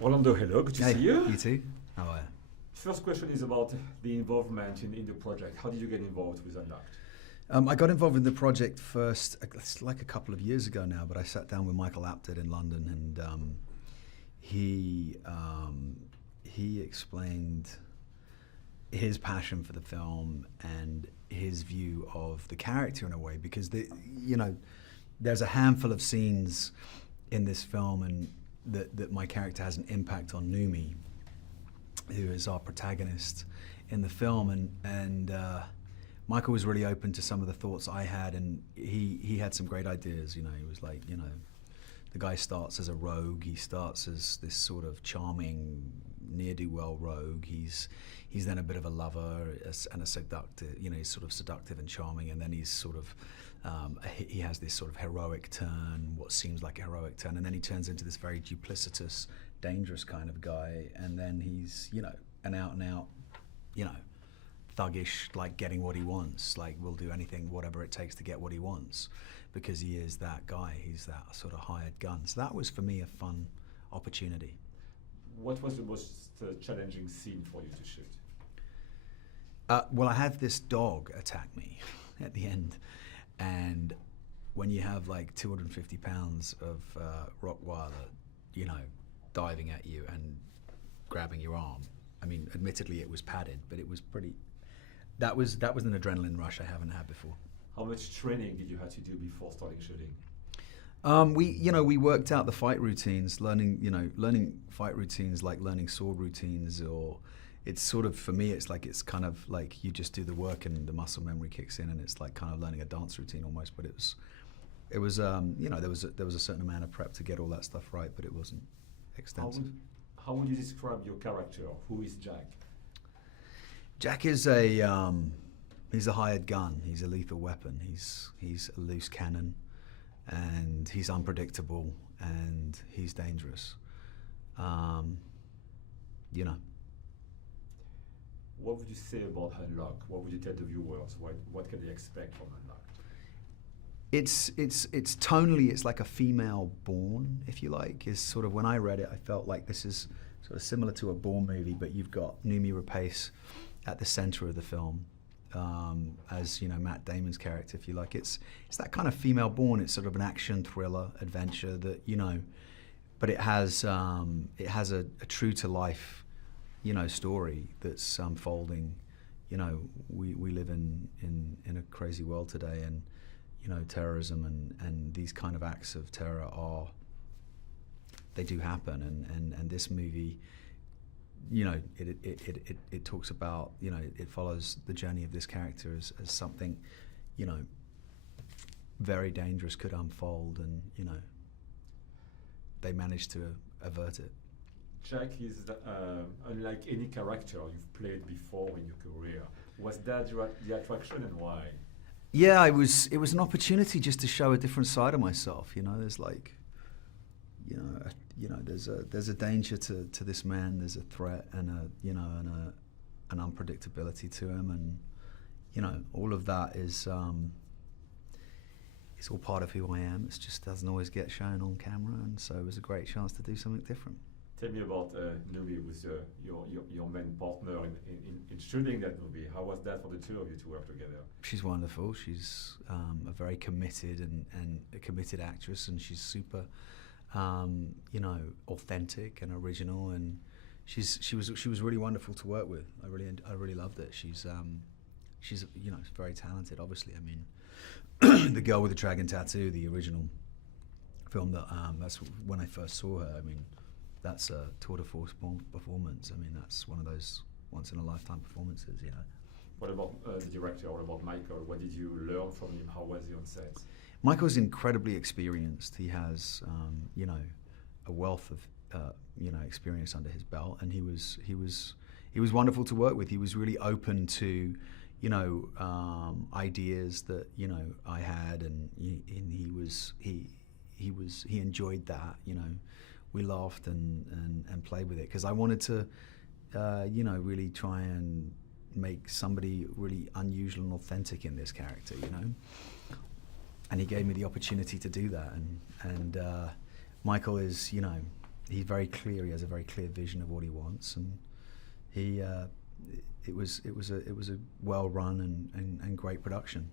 Orlando, hello, good to see you. You too. How are you? First question is about the involvement in the project. How did you get involved with Unlocked? I got involved in the project first, it's like a couple of years ago now, but I sat down with Michael Apted in London, and he explained his passion for the film and his view of the character in a way, because there's a handful of scenes in this film and that my character has an impact on Noomi, who is our protagonist in the film, and Michael was really open to some of the thoughts I had, and he had some great ideas. He was like, the guy starts as a rogue. He starts as this sort of charming, ne'er-do-well rogue. He's then a bit of a lover and a seductive. He's sort of seductive and charming, and then he's sort of he has this sort of heroic turn, what seems like a heroic turn, and then he turns into this very duplicitous, dangerous kind of guy, and then he's an out and out, thuggish, like getting what he wants, like will do anything, whatever it takes to get what he wants, because he is that guy. He's that sort of hired gun. So that was for me a fun opportunity. What was the most challenging scene for you to shoot? Well, I had this dog attack me at the end, and when you have like 250 pounds of Rottweiler, diving at you and grabbing your arm. I mean, admittedly it was padded, but it was pretty. That was an adrenaline rush I haven't had before. How much training did you have to do before starting shooting? We worked out the fight routines, learning fight routines like learning sword routines, or it's sort of, for me, it's kind of like you just do the work and the muscle memory kicks in, and it's like kind of learning a dance routine almost. But there was a certain amount of prep to get all that stuff right, but it wasn't extensive. How would you describe your character? Who is Jack? Jack is he's a hired gun. He's a lethal weapon. He's a loose cannon, and he's unpredictable, and he's dangerous. What would you say about Unlocked? What would you tell the viewers? What can they expect from Unlocked? It's tonally, it's like a female Bourne, if you like. Is sort of, when I read it, I felt like this is sort of similar to a Bourne movie, but you've got Noomi Rapace at the center of the film, as Matt Damon's character, if you like. It's that kind of female Bourne. It's sort of an action thriller adventure that but it has a true to life story that's unfolding. We live in a crazy world today, and terrorism and these kind of acts of terror they do happen, and this movie, it talks about, it follows the journey of this character as something, very dangerous could unfold, and they managed to avert it. Jack is unlike any character you've played before in your career. Was that the attraction, and why? Yeah, it was an opportunity just to show a different side of myself. There's like, there's a danger to this man. There's a threat and an unpredictability to him, and all of that is it's all part of who I am. It just doesn't always get shown on camera, and so it was a great chance to do something different. Tell me about Noomi, who was your main partner in shooting that movie. How was that for the two of you to work together? She's wonderful. She's a very committed and a committed actress, and she's super, authentic and original, and she was really wonderful to work with. I really loved it. She's very talented. Obviously, I mean, the girl with the dragon tattoo, the original film that's when I first saw her. I mean, that's a tour de force performance. I mean, that's one of those once-in-a-lifetime performances, What about the director? What about Michael? What did you learn from him? How was he on set? Michael's incredibly experienced. He has, a wealth of, experience under his belt, and he was wonderful to work with. He was really open to, ideas that I had, and he enjoyed that. We laughed and played with it, because I wanted to, really try and make somebody really unusual and authentic in this character, And he gave me the opportunity to do that. And Michael is, he's very clear. He has a very clear vision of what he wants, and it was a well run and great production.